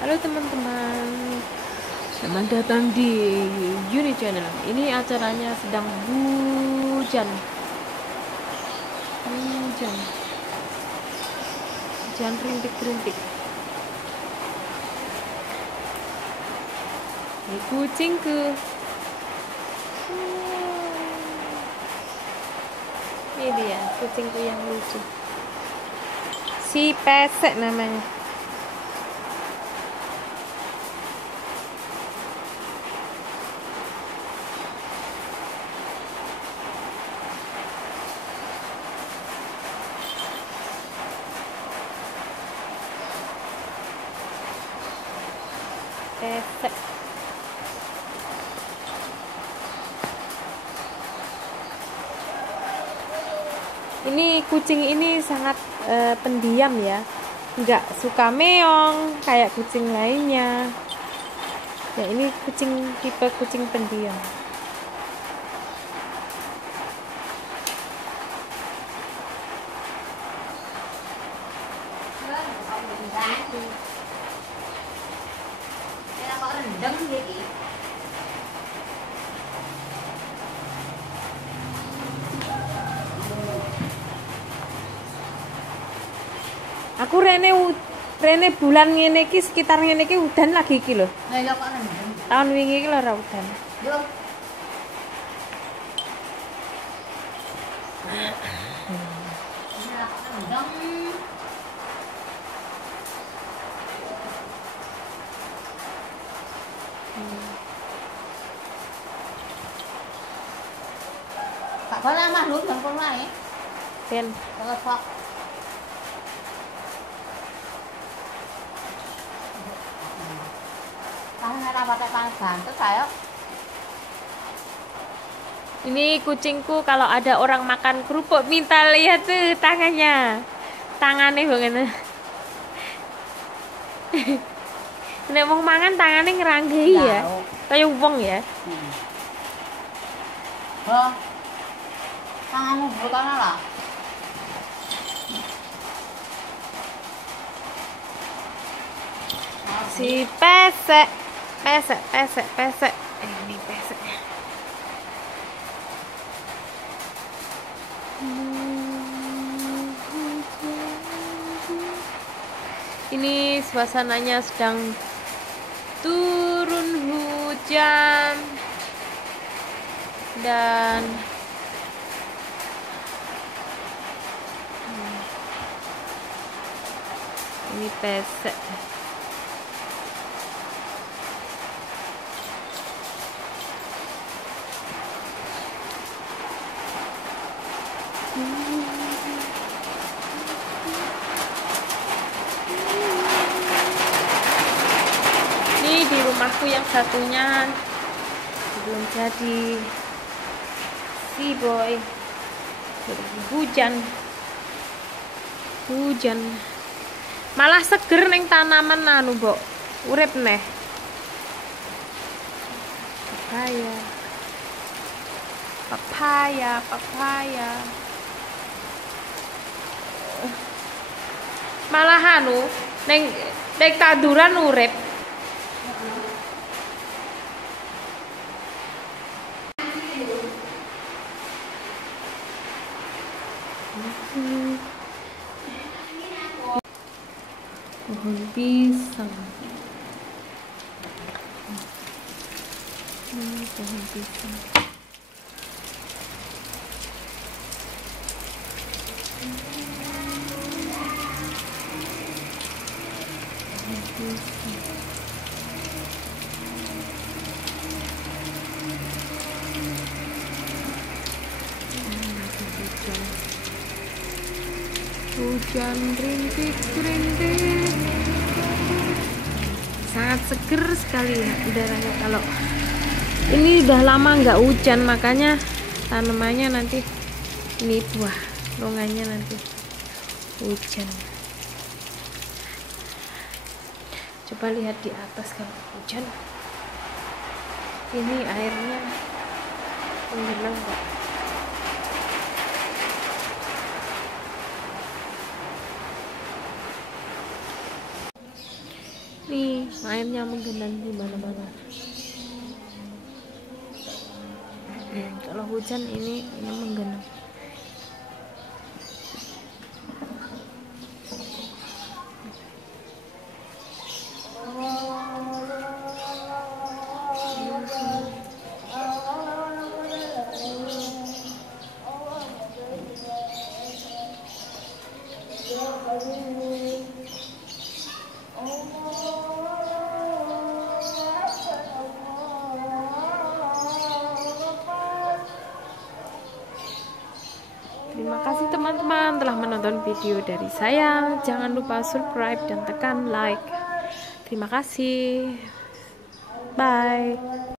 Halo teman-teman, selamat datang di Uni Channel. Ini acaranya sedang hujan, hujan rintik-rintik. Ini kucingku. Ini dia kucingku yang lucu. Si pesek namanya. Pesek. Ini kucing ini sangat pendiam ya, nggak suka meong kayak kucing lainnya. Ya ini tipe kucing pendiam. Aku rene bulan ngene iki sekitar ngene iki udan lagi iki lho. Lah ya kok rendem. Tahun wingi iki lho ora udan. Yo. Kak boleh mah lu nang kono ae. Ben Telepon. Karena rapat bantu kayak ini kucingku kalau ada orang makan kerupuk minta lihat tuh tangannya. Tangannya banget. Nek mau mangan tangannya ngeranggai ya. Kayak wong ya. Oh. Tanganmu bukan lah. Si pesek. Pesek. Ini peseknya. Ini suasananya sedang turun hujan dan ini pesek. Ini di rumahku yang satunya belum jadi. Si boy hujan malah seger neng tanaman anu mbok urip neh. Papaya malah anu neng tanduran urip. Pohon pisang. Pohon pisang. Hujan rintik-rintik, sangat seger sekali ya udaranya. Kalau ini udah lama nggak hujan, makanya tanamannya nanti ini buah longannya nanti hujan. Coba lihat di atas kalau hujan, ini airnya tenggelam kok. Nih, airnya menggenang di mana-mana. Kalau hujan ini menggenang. Terima kasih teman-teman telah menonton video dari saya. Jangan lupa subscribe dan tekan like. Terima kasih. Bye.